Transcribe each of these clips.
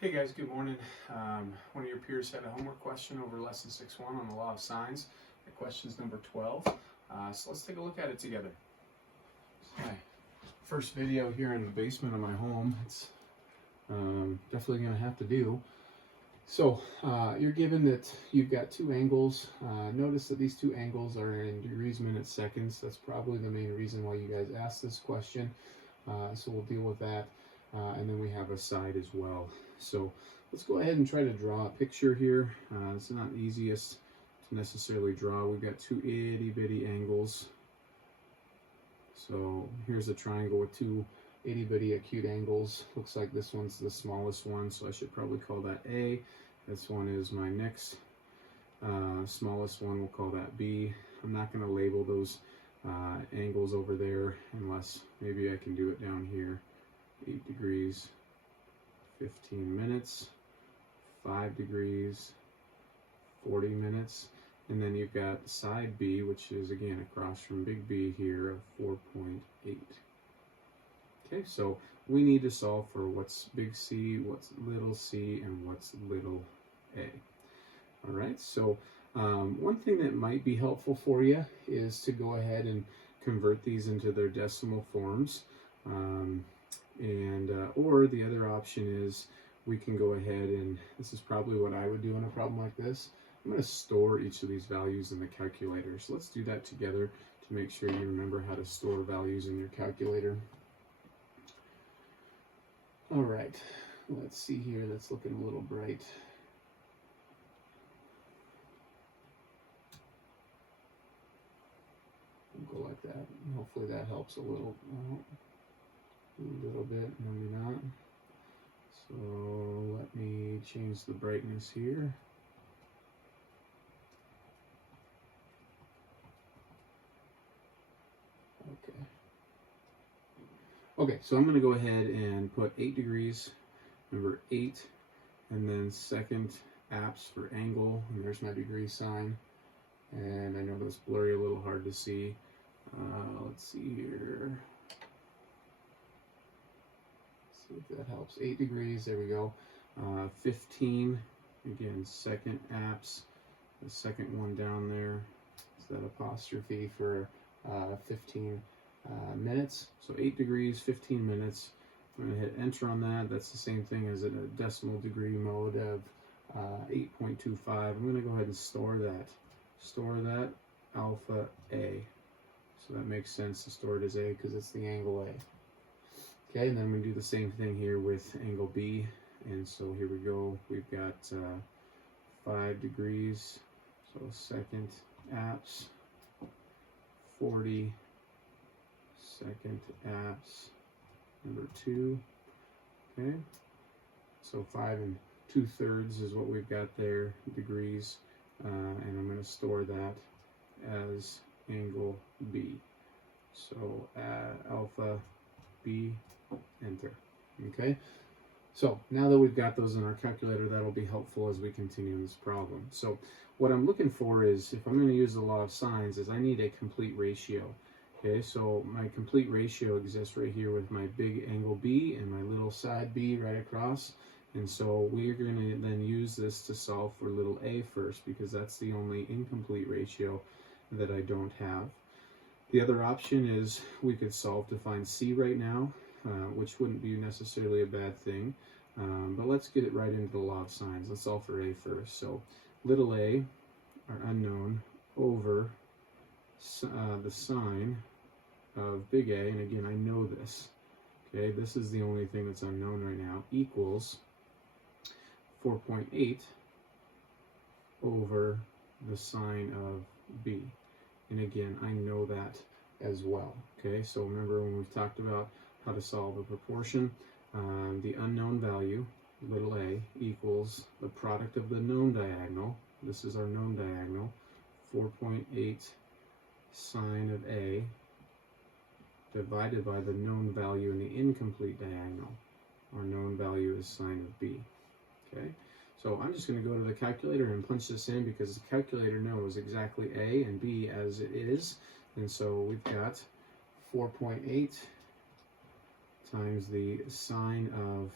Hey guys, good morning. One of your peers had a homework question over lesson 6.1 on the law of sines. The question's number 12. So let's take a look at it together. It's my first video here in the basement of my home. It's definitely going to have to do. So you're given that you've got two angles. Notice that these two angles are in degrees, minutes, seconds. That's probably the main reason why you guys asked this question. So we'll deal with that. And then we have a side as well. So let's go ahead and try to draw a picture here. It's not the easiest to necessarily draw. We've got two itty bitty angles. So here's a triangle with two itty bitty acute angles. Looks like this one's the smallest one, so I should probably call that A. This one is my next smallest one. We'll call that B. I'm not going to label those angles over there unless maybe I can do it down here. 8 degrees, 15 minutes, 5 degrees, 40 minutes, and then you've got side B, which is again across from big B here, of 4.8. Okay, so we need to solve for what's big C, what's little c, and what's little a. All right, so one thing that might be helpful for you is to go ahead and convert these into their decimal forms. Or the other option is we can go ahead and, this is probably what I would do in a problem like this, I'm going to store each of these values in the calculator. So let's do that together to make sure you remember how to store values in your calculator. All right, let's see here, that's looking a little bright. We'll go like that, and hopefully that helps a little. A little bit, maybe not. So let me change the brightness here. Okay, so I'm going to go ahead and put 8 degrees, remember 8, and then second apps for angle, and there's my degree sign. And I know that's blurry, a little hard to see. Let's see here. See if that helps. 8 degrees, there we go. 15, again, second apps, the second one down there is that apostrophe for 15 minutes. So 8 degrees, 15 minutes. I'm going to hit enter on that. That's the same thing as in a decimal degree mode of 8.25. I'm going to go ahead and store that. Store that alpha A. So that makes sense to store it as A because it's the angle A. Okay, and then we do the same thing here with angle B, and so here we go. We've got 5 degrees, so second apps, 40, second apps, number 2, okay? So 5 2/3 is what we've got there, degrees, and I'm going to store that as angle B. So alpha B, enter. Okay, so now that we've got those in our calculator, that'll be helpful as we continue in this problem. So what I'm looking for is, if I'm going to use the law of sines, is I need a complete ratio. Okay, so my complete ratio exists right here with my big angle B and my little side B right across. And so we're going to then use this to solve for little a first, because that's the only incomplete ratio that I don't have. The other option is we could solve to find C right now, which wouldn't be necessarily a bad thing. But let's get it right into the law of sines. Let's solve for A first. So little a, our unknown, over the sine of big A, and again, I know this. Okay, this is the only thing that's unknown right now, equals 4.8 over the sine of B. And again, I know that as well. Okay, so remember when we've talked about how to solve a proportion, the unknown value, little a, equals the product of the known diagonal. This is our known diagonal, 4.8 sine of A divided by the known value in the incomplete diagonal. Our known value is sine of B. Okay, so I'm just going to go to the calculator and punch this in because the calculator knows exactly A and B as it is. And so we've got 4.8 times the sine of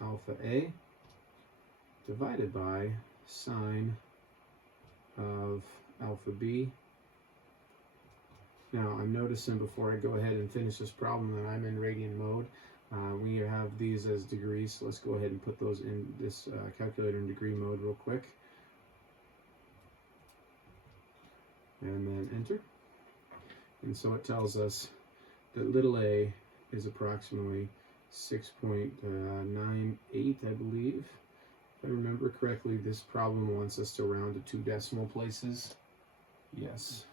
alpha A divided by sine of alpha b. Now I'm noticing before I go ahead and finish this problem that I'm in radian mode. We have these as degrees, so let's go ahead and put those in this calculator in degree mode real quick. And then enter. And so it tells us that little a is approximately 6.98, I believe. If I remember correctly, this problem wants us to round to 2 decimal places. Yes.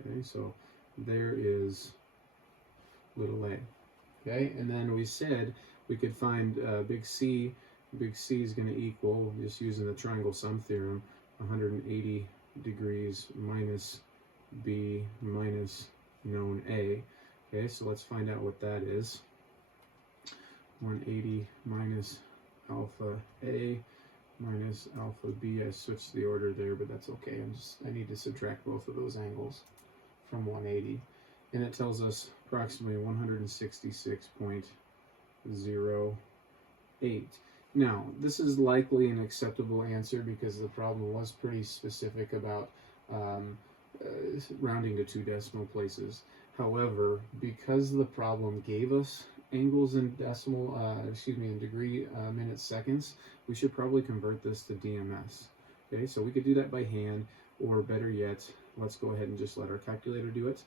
Okay, so there is little a. Okay, and then we said we could find big C. Big C is going to equal, just using the triangle sum theorem, 180 degrees minus b minus known a. Okay, so let's find out what that is. 180 minus alpha a minus alpha b. I switched the order there, but that's okay. I need to subtract both of those angles from 180. And it tells us approximately 166.08. Now, this is likely an acceptable answer because the problem was pretty specific about rounding to 2 decimal places. However, because the problem gave us angles in in degree minutes seconds, we should probably convert this to DMS. Okay, so we could do that by hand, or better yet, let's go ahead and just let our calculator do it.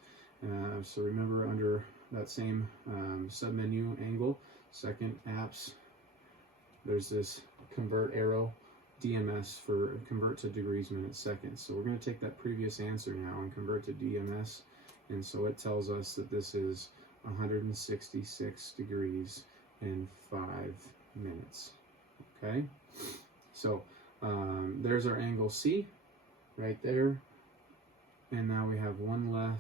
So remember, under that same submenu angle, second apps, there's this convert arrow, DMS for convert to degrees minutes seconds. So we're going to take that previous answer now and convert to DMS, and so it tells us that this is 166 degrees in 5 minutes. Okay, so there's our angle C right there. And now we have one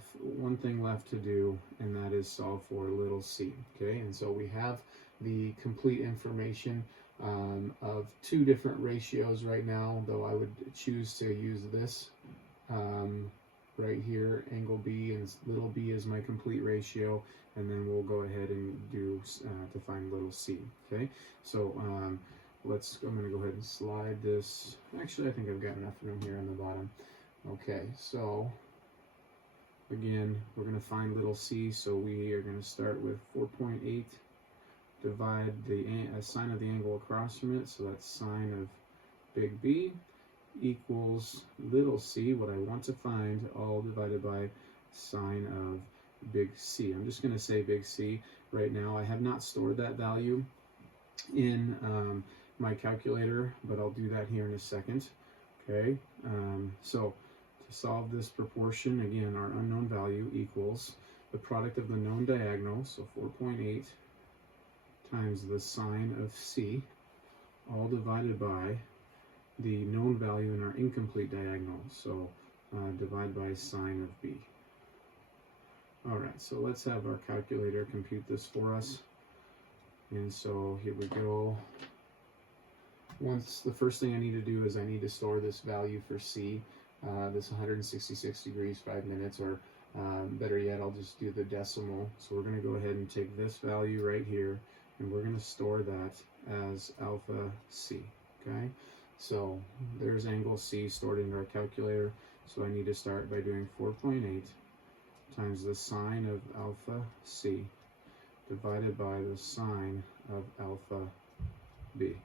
thing left to do, and that is solve for little c. Okay, and so we have the complete information of 2 different ratios right now, though I would choose to use this right here, angle B, and little b is my complete ratio, and then we'll go ahead and do to find little c. Okay, so I'm going to go ahead and slide this. Actually, I think I've got enough room here on the bottom. Okay, so again, we're going to find little c, so we are going to start with 4.8, divide the sine of the angle across from it, so that's sine of big B, equals little c, what I want to find, all divided by sine of big C. I'm just going to say big C right now. I have not stored that value in my calculator, but I'll do that here in a second. Okay, so to solve this proportion, again, our unknown value equals the product of the known diagonal, so 4.8 times the sine of C, all divided by the known value in our incomplete diagonal, so divide by sine of B. Alright, so let's have our calculator compute this for us. And so here we go. The first thing I need to do is I need to store this value for C, this 166 degrees 5 minutes, or better yet, I'll just do the decimal. So we're going to go ahead and take this value right here, and we're going to store that as alpha C. Okay, so there's angle C stored into our calculator. So I need to start by doing 4.8 times the sine of alpha C divided by the sine of alpha B.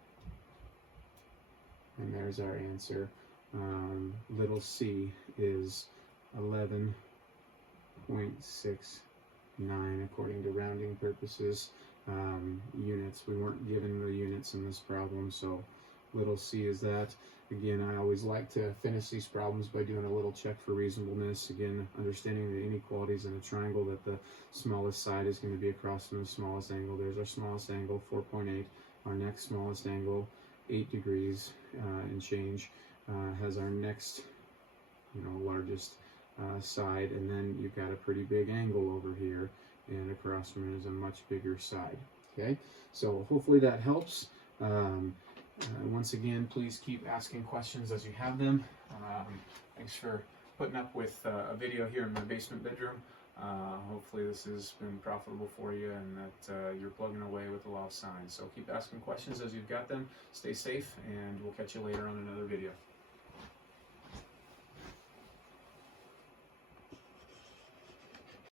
And there's our answer. Little c is 11.69 according to rounding purposes. Units, we weren't given the units in this problem, so little c is that. Again, I always like to finish these problems by doing a little check for reasonableness. Again, understanding the inequalities in a triangle, that the smallest side is going to be across from the smallest angle. There's our smallest angle, 4.8. Our next smallest angle, 8 degrees and change, has our next largest side, and then you've got a pretty big angle over here, and across from it is a much bigger side. Okay, so hopefully that helps. Once again, please keep asking questions as you have them. Thanks for putting up with a video here in my basement bedroom. Hopefully this has been profitable for you and that you're plugging away with the law of sines. So keep asking questions as you've got them. Stay safe, and we'll catch you later on another video.